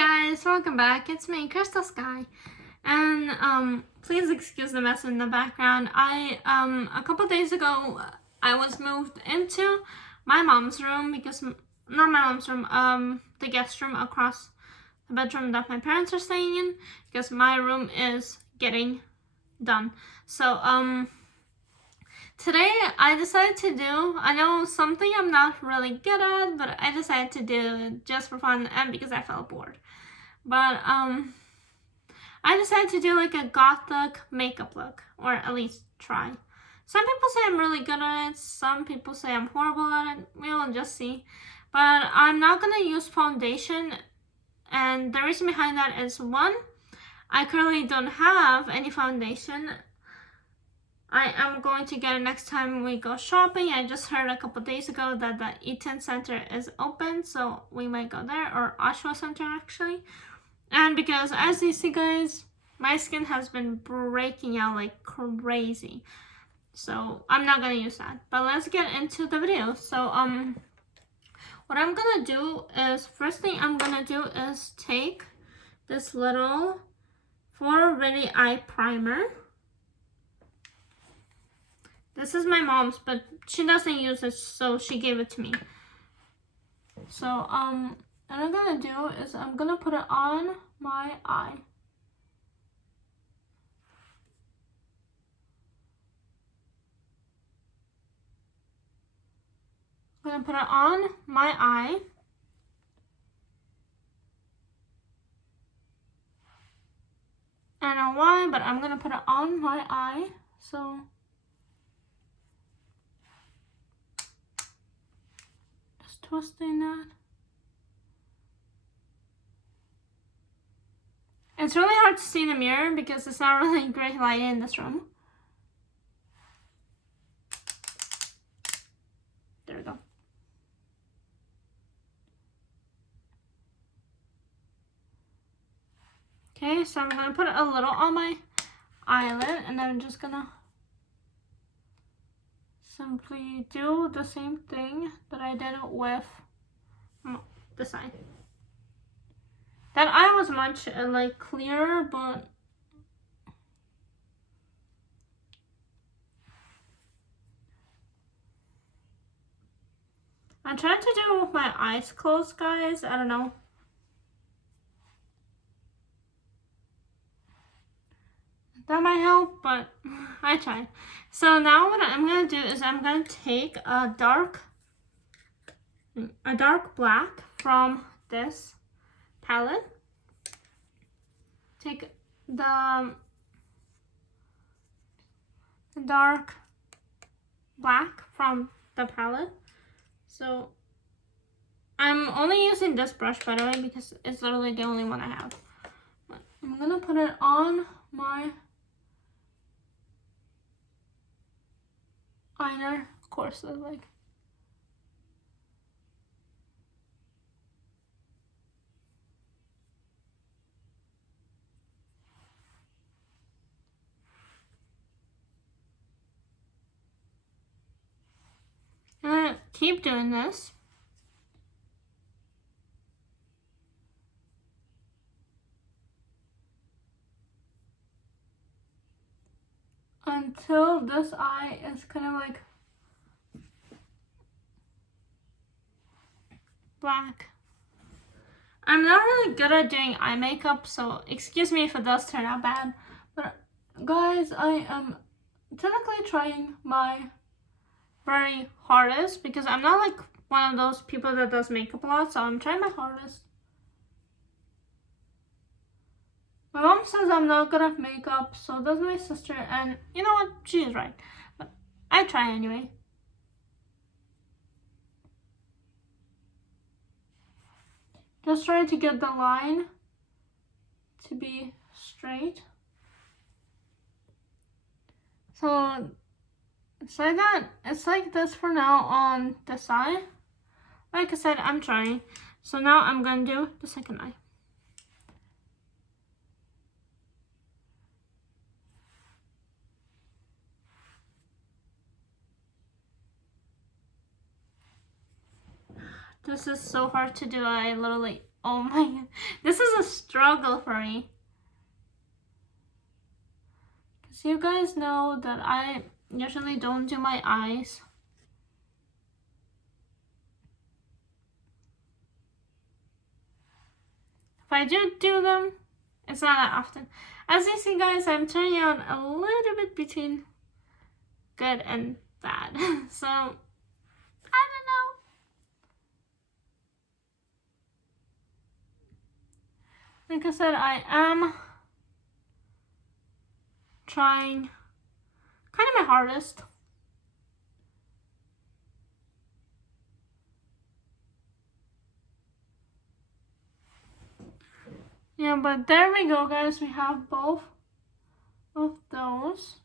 guys, welcome back. It's me, Crystal Sky. And please excuse the mess in the background. A couple days ago I was moved into my mom's room because not my mom's room, the guest room across the bedroom that my parents are staying in, because my room is getting done. So today I decided to do, I know something I'm not really good at, but I decided to do it just for fun and because I felt bored. But I decided to do like a gothic makeup look, or at least try. Some people say I'm really good at it, some people say I'm horrible at it, we'll just see. But I'm not gonna use foundation, and the reason behind that is, one, I currently don't have any foundation. I am going to get it next time we go shopping. I just heard a couple days ago that the Eaton Center is open, so we might go there, or Oshawa Center actually. And because, as you see guys, my skin has been breaking out like crazy, so I'm not gonna use that. But let's get into the video. So what I'm gonna do is, first thing I'm gonna do is take this little 4 Ready Eye primer. This is my mom's, but she doesn't use it, so she gave it to me. So what I'm gonna do is I'm gonna put it on my eye. I'm gonna put it on my eye. I don't know why, but I'm gonna put it on my eye. So just twisting that. It's really hard to see in the mirror because it's not really great light in this room. There we go. Okay, so I'm gonna put a little on my eyelid, and then I'm just gonna simply do the same thing that I did with this eye. That eye was much like clearer, but I'm trying to do it with my eyes closed, guys. I don't know. That might help, but I tried. So now what I'm gonna do is I'm gonna take a dark black from this palette. Take the dark black from the palette. So I'm only using this brush, by the way, because it's literally the only one I have. But I'm gonna put it on my eyeliner, of course, like. I'm gonna keep doing this. Until this eye is kind of like black. I'm not really good at doing eye makeup, so excuse me if it does turn out bad. But guys, I am technically trying my very hardest, because I'm not like one of those people that does makeup a lot, so I'm trying my hardest. My mom says I'm not good at makeup, so does my sister, and you know what? She's right. But I try anyway. Just trying to get the line to be straight. So it's like that. It's like this for now on this side. Like I said, I'm trying. So now I'm gonna do the second eye. This is so hard to do. I literally Oh my god. This is a struggle for me. Because you guys know that I usually don't do my eyes. If I do them, it's not that often. As you see, guys, I'm turning out a little bit between good and bad. So, I don't know. Like I said, I am trying kind of my hardest. Yeah, but there we go, guys. We have both of those.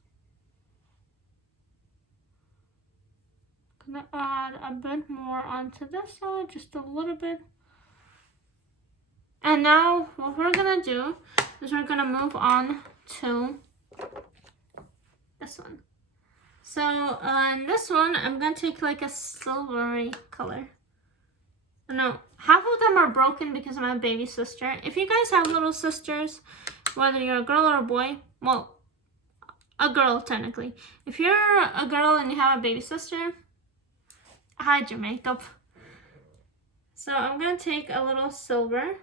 Gonna add a bit more onto this side, just a little bit. And now what we're gonna do is we're gonna move on to this one. So on this one, I'm gonna take like a silvery color. No, half of them are broken because of my baby sister. If you guys have little sisters, whether you're a girl or a boy, well, a girl technically. If you're a girl and you have a baby sister, hide your makeup. So I'm gonna take a little silver.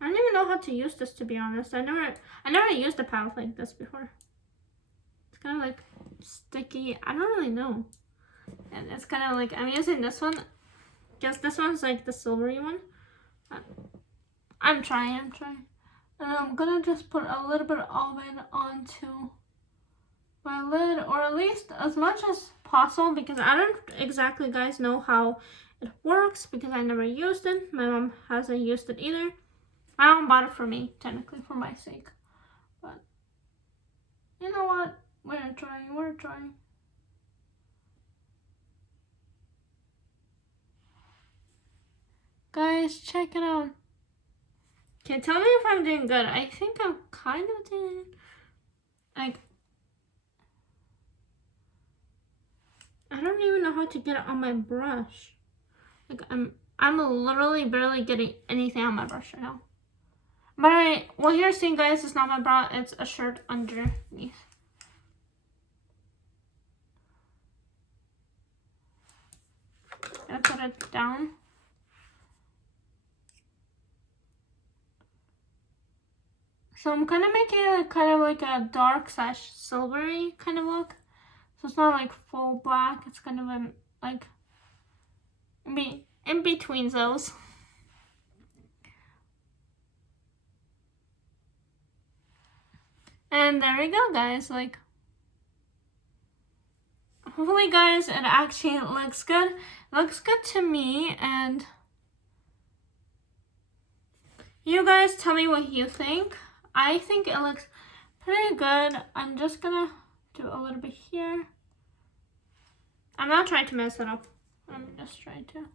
I don't even know how to use this, to be honest. I never used a palette like this before. It's kind of like sticky. I don't really know. And it's kind of like, I'm using this one. Guess this one's like the silvery one. I'm trying. And I'm gonna just put a little bit of it onto my lid, or at least as much as possible, because I don't exactly, guys, know how it works because I never used it. My mom hasn't used it either. My mom bought it for me, technically, for my sake. But you know what? We're trying. Guys, check it out. Okay, tell me if I'm doing good. I think I'm kind of doing, like, I don't even know how to get it on my brush. Like, I'm literally barely getting anything on my brush right now. But what you're seeing, guys, is not my bra. It's a shirt underneath. I put it down. So I'm kind of making it kind of like a dark / silvery kind of look. So it's not like full black. It's kind of like in between those. And there we go, guys. Like, hopefully, guys, it actually looks good. It looks good to me, and you guys tell me what you think. I think it looks pretty good. I'm just gonna do a little bit here. I'm not trying to mess it up. I'm just trying to.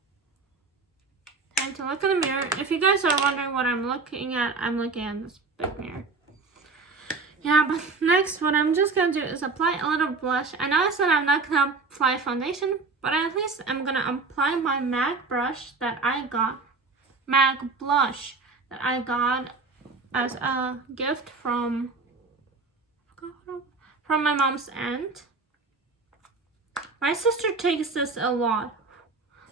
Time to look in the mirror. If you guys are wondering what I'm looking at, I'm looking at this big mirror. Yeah, but next, what I'm just gonna do is apply a little blush. I know I said I'm not gonna apply foundation, but at least I'm gonna apply my MAC blush that I got. MAC blush that I got as a gift from my mom's aunt. My sister takes this a lot.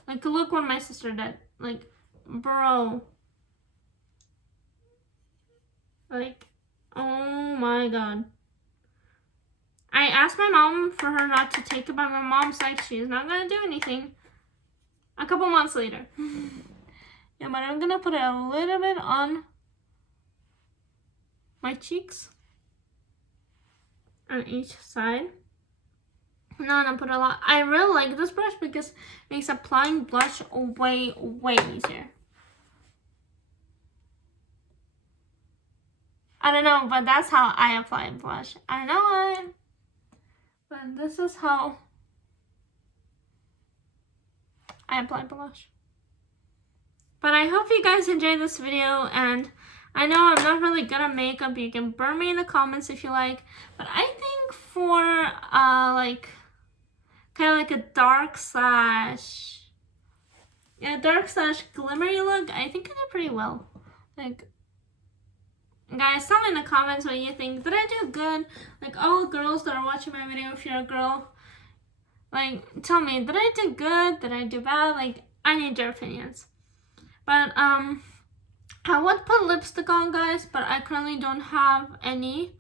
Like, look what my sister did. Like, bro. Like, oh my god. I asked my mom for her not to take it, but my mom's like, she's not gonna do anything. A couple months later. Yeah, but I'm gonna put it a little bit on my cheeks. On each side. No, I'm gonna put a lot. I really like this brush because it makes applying blush way easier. I don't know, but that's how I apply blush. I don't know why, but this is how I apply blush. But I hope you guys enjoyed this video, and I know I'm not really good at makeup. You can burn me in the comments if you like, but I think for like kind of like a dark / yeah, dark slash glimmery look, I think I did pretty well. Like, guys, tell me in the comments what you think. Did I do good? Like, all girls that are watching my video, if you're a girl, like, tell me, did I do good? Did I do bad? Like, I need your opinions. But, I would put lipstick on, guys, but I currently don't have any.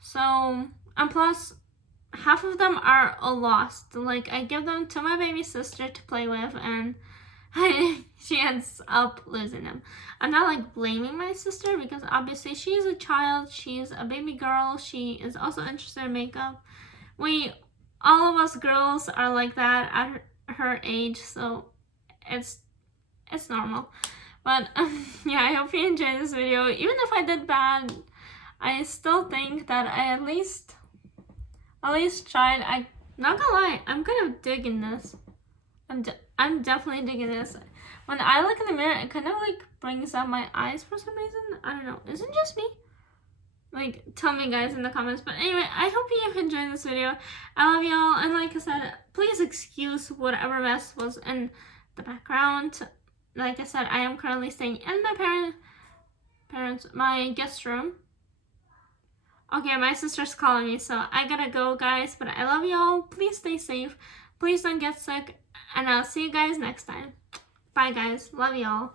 So, and plus, half of them are lost. Like, I give them to my baby sister to play with, and she ends up losing them. I'm not like blaming my sister because obviously she's a child, she's a baby girl, she is also interested in makeup. All of us girls are like that at her age, so it's normal. But yeah, I hope you enjoyed this video. Even if I did bad, I still think that I at least tried. I'm not gonna lie, I'm kind of digging this. I'm definitely digging this. When I look in the mirror, it kind of like brings out my eyes for some reason. I don't know. Is it just me? Like, tell me guys in the comments. But anyway, I hope you enjoyed this video. I love y'all. And like I said, please excuse whatever mess was in the background. Like I said, I am currently staying in my my guest room. Okay, my sister's calling me, so I gotta go, guys. But I love y'all. Please stay safe. Please don't get sick. And I'll see you guys next time. Bye, guys. Love y'all.